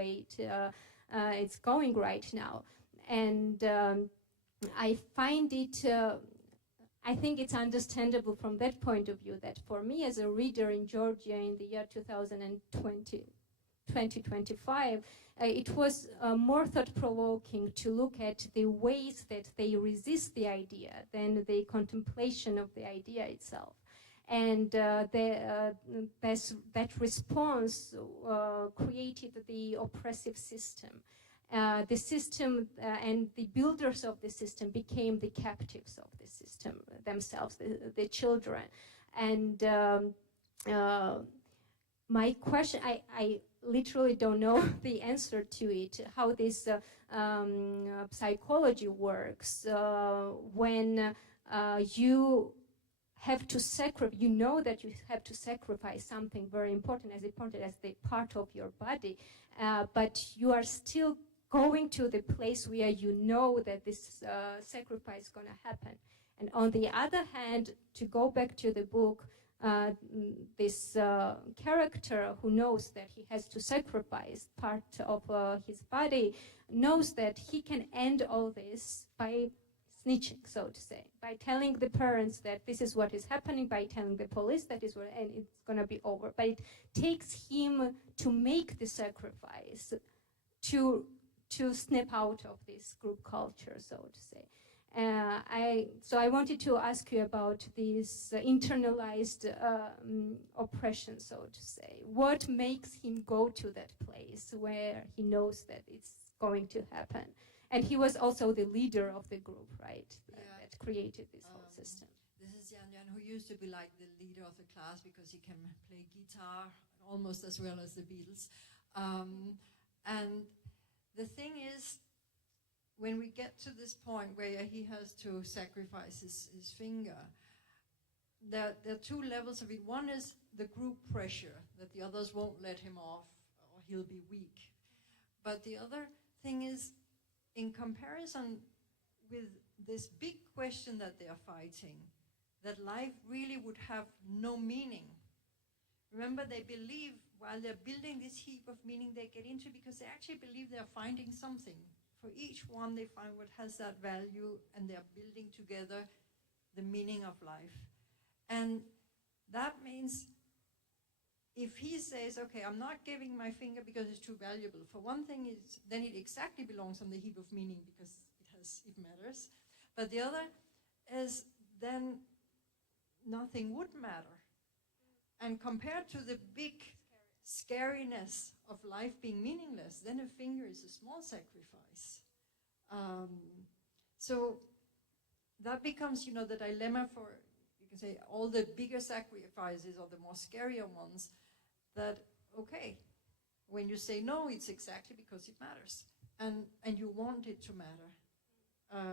way it's going right now. And I find it, I think it's understandable from that point of view that for me as a reader in Georgia in the year 2025, it was more thought-provoking to look at the ways that they resist the idea than the contemplation of the idea itself. And that response created the oppressive system. The system and the builders of the system became the captives of the system themselves, the children. And my question, I literally don't know the answer to it, how this psychology works when you have to sacrifice, you know that you have to sacrifice something very important as the part of your body, but you are still going to the place where you know that this sacrifice is going to happen. And on the other hand, to go back to the book, this character who knows that he has to sacrifice part of his body knows that he can end all this by snitching, so to say, by telling the parents that this is what is happening, by telling the police that is what, and it's going to be over. But it takes him to make the sacrifice to snap out of this group culture, so to say. So I wanted to ask you about this internalized oppression, so to say. What makes him go to that place where he knows that it's going to happen? And he was also the leader of the group, right? That created this whole system. This is Janne, who used to be like the leader of the class because he can play guitar almost as well as the Beatles. And the thing is, when we get to this point where he has to sacrifice his finger, there are two levels of it. One is the group pressure, that the others won't let him off or he'll be weak. But the other thing is, in comparison with this big question that they are fighting, that life really would have no meaning. Remember, they believe, while they're building this heap of meaning they get into, because they actually believe they're finding something. For each one, they find what has that value, and they're building together the meaning of life. And that means if he says, okay, I'm not giving my finger because it's too valuable, for one thing, then it exactly belongs on the heap of meaning because it matters. But the other is then nothing would matter. And compared to the big scariness of life being meaningless, then a finger is a small sacrifice. So that becomes, the dilemma for, you can say, all the bigger sacrifices or the more scarier ones, that, okay, when you say no, it's exactly because it matters. And you want it to matter,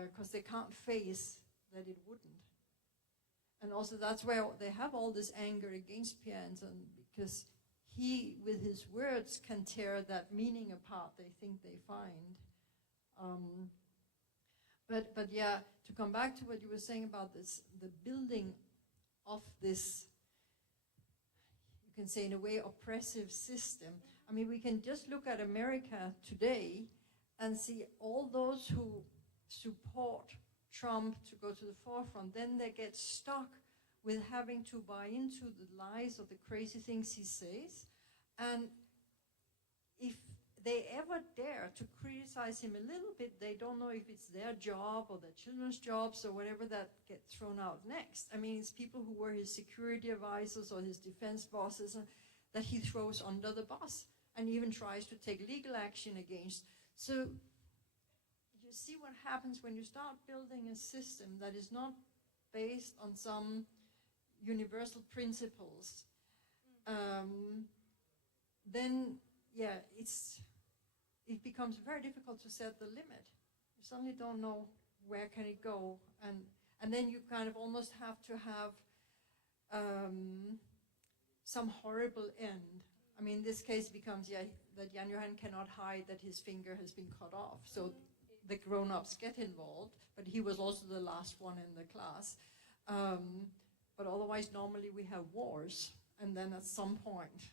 because they can't face that it wouldn't. And also that's where they have all this anger against Pierre Anton, because he, with his words, can tear that meaning apart they think they find. But yeah, to come back to what you were saying about this, the building of this, you can say in a way, oppressive system. I mean, we can just look at America today and see all those who support Trump to go to the forefront, then they get stuck with having to buy into the lies or the crazy things he says. And if they ever dare to criticize him a little bit, they don't know if it's their job or their children's jobs or whatever that gets thrown out next. I mean, it's people who were his security advisors or his defense bosses that he throws under the bus and even tries to take legal action against. So you see what happens when you start building a system that is not based on some universal principles. Then, yeah, it becomes very difficult to set the limit. You suddenly don't know where can it go, and then you kind of almost have to have some horrible end. I mean, in this case, it becomes that Jan Johan cannot hide that his finger has been cut off. So the grown-ups get involved, but he was also the last one in the class. But otherwise, normally we have wars, and then at some point,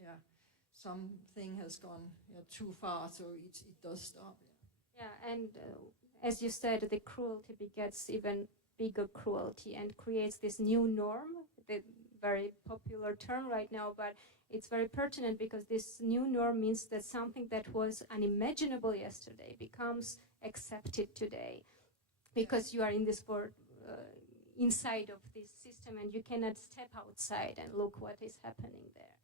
yeah. something has gone too far, so it does stop. Yeah, and as you said, the cruelty begets even bigger cruelty and creates this new norm, the very popular term right now, but it's very pertinent because this new norm means that something that was unimaginable yesterday becomes accepted today because you are in this world, inside of this system, and you cannot step outside and look what is happening there.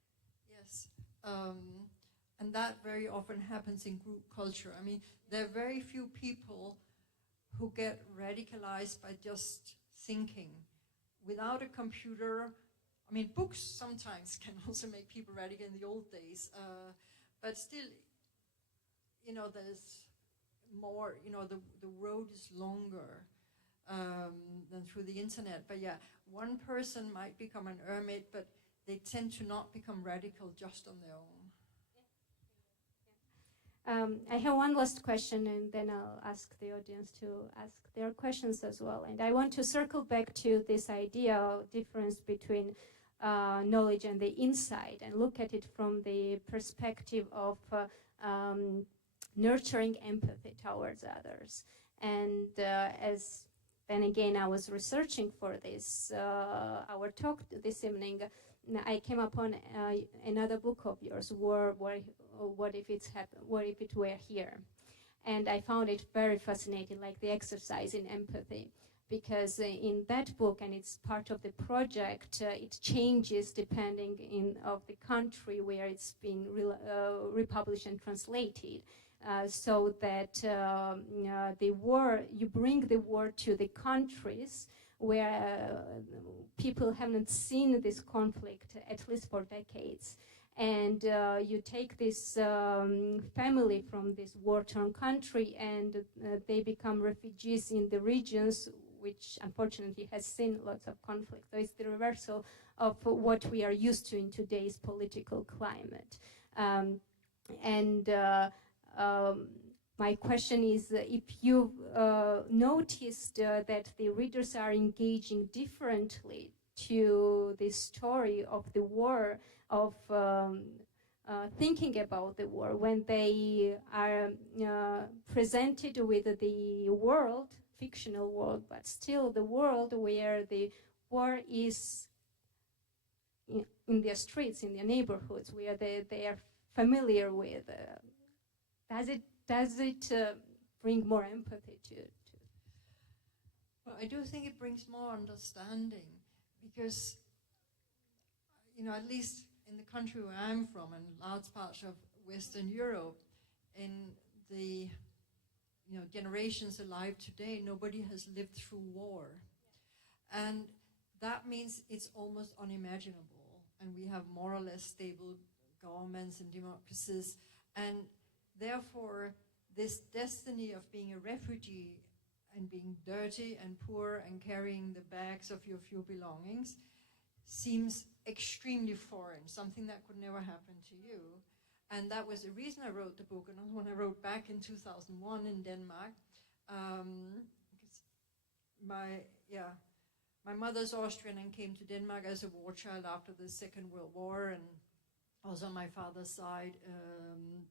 Yes, and that very often happens in group culture. I mean, there are very few people who get radicalized by just thinking. Without a computer, I mean, books sometimes can also make people radical in the old days, but still, there's more, the road is longer than through the internet. But yeah, one person might become an hermit, but they tend to not become radical just on their own. I have one last question, and then I'll ask the audience to ask their questions as well. And I want to circle back to this idea of difference between knowledge and the insight, and look at it from the perspective of nurturing empathy towards others. And as then again I was researching for this our talk this evening, I came upon another book of yours, What If It Were Here? And I found it very fascinating, like the exercise in empathy, because in that book, and it's part of the project, it changes depending of the country where it's been republished and translated. So that you bring the war to the countries where people haven't seen this conflict, at least for decades. And you take this family from this war-torn country, and they become refugees in the regions which unfortunately has seen lots of conflict. So it's the reversal of what we are used to in today's political climate. My question is if you've noticed that the readers are engaging differently to the story of the war, of thinking about the war, when they are presented with the world, fictional world, but still the world where the war is in their streets, in their neighborhoods, where they are familiar with. Does it bring more empathy to? Well, I do think it brings more understanding, because, at least in the country where I'm from, and large parts of Western Europe, in the generations alive today, nobody has lived through war. And that means it's almost unimaginable. And we have more or less stable governments and democracies. And therefore, this destiny of being a refugee and being dirty and poor and carrying the bags of your few belongings seems extremely foreign, something that could never happen to you. And that was the reason I wrote the book. Another one I wrote back in 2001 in Denmark. Because my mother's Austrian and came to Denmark as a war child after the Second World War, and also on my father's side,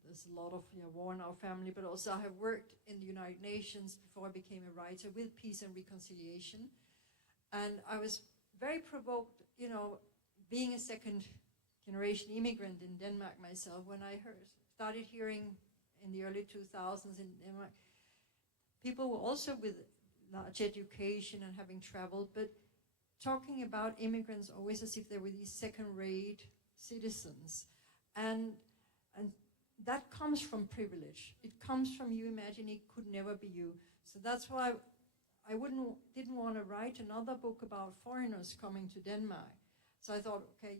there's a lot of war in our family, but also I have worked in the United Nations before I became a writer with peace and reconciliation. And I was very provoked, being a second generation immigrant in Denmark myself, when I started hearing in the early 2000s in Denmark, people were also with large education and having traveled, but talking about immigrants always as if they were these second-rate citizens. And that comes from privilege. It comes from you imagining it could never be you. So that's why I didn't want to write another book about foreigners coming to Denmark. So I thought, okay,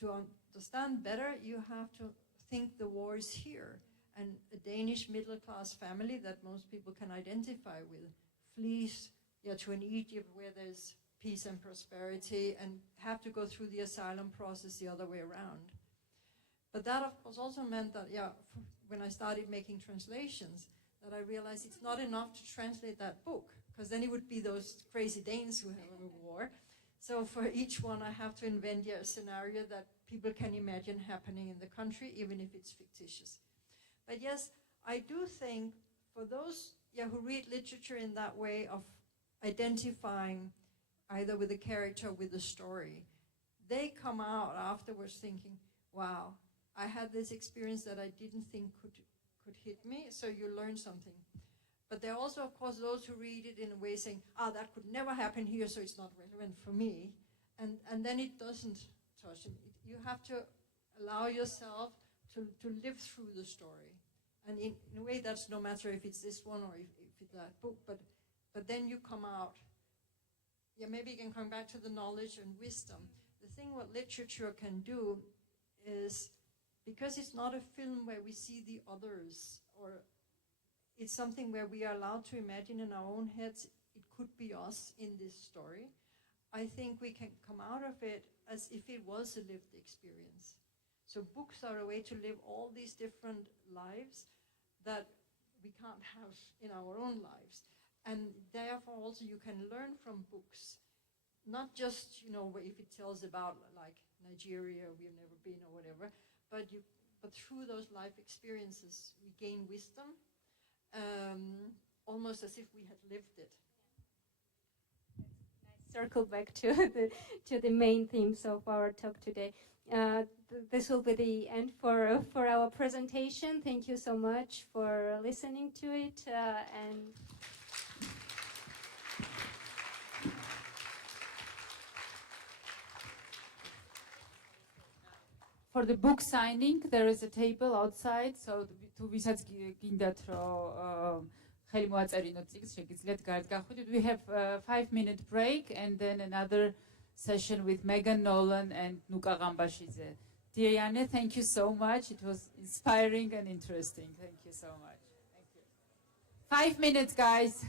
to understand better, you have to think the war is here. And a Danish middle-class family that most people can identify with flees to an Egypt where there's peace and prosperity, and have to go through the asylum process the other way around. But that, of course, also meant that, when I started making translations, that I realized it's not enough to translate that book, because then it would be those crazy Danes who have a war. So for each one, I have to invent a scenario that people can imagine happening in the country, even if it's fictitious. But yes, I do think for those who read literature in that way of identifying either with the character or with the story, they come out afterwards thinking, wow, I had this experience that I didn't think could hit me, so you learn something. But there are also, of course, those who read it in a way saying, that could never happen here, so it's not relevant for me. And then it doesn't touch them. You have to allow yourself to live through the story. And in a way, that's no matter if it's this one or if it's that book, but then you come out. Yeah, maybe you can come back to the knowledge and wisdom. The thing what literature can do is, because it's not a film where we see the others, or it's something where we are allowed to imagine in our own heads, it could be us in this story. I think we can come out of it as if it was a lived experience. So books are a way to live all these different lives that we can't have in our own lives. And therefore also you can learn from books, not just, if it tells about like Nigeria, we've never been or whatever, but through those life experiences, we gain wisdom, almost as if we had lived it. Circle back to the main themes of our talk today. This will be the end for our presentation. Thank you so much for listening to it, and for the book signing, there is a table outside, so to viსაც გინდათ რომ ხელი მოაწერინოთ წიგნს, შეგიძლიათ გარეთ გახვიდეთ. We have a 5-minute break and then another session with Megan Nolan and Nuka Gambashidze. Dear Janne, thank you so much. It was inspiring and interesting. Thank you so much. Thank you. 5 minutes, guys.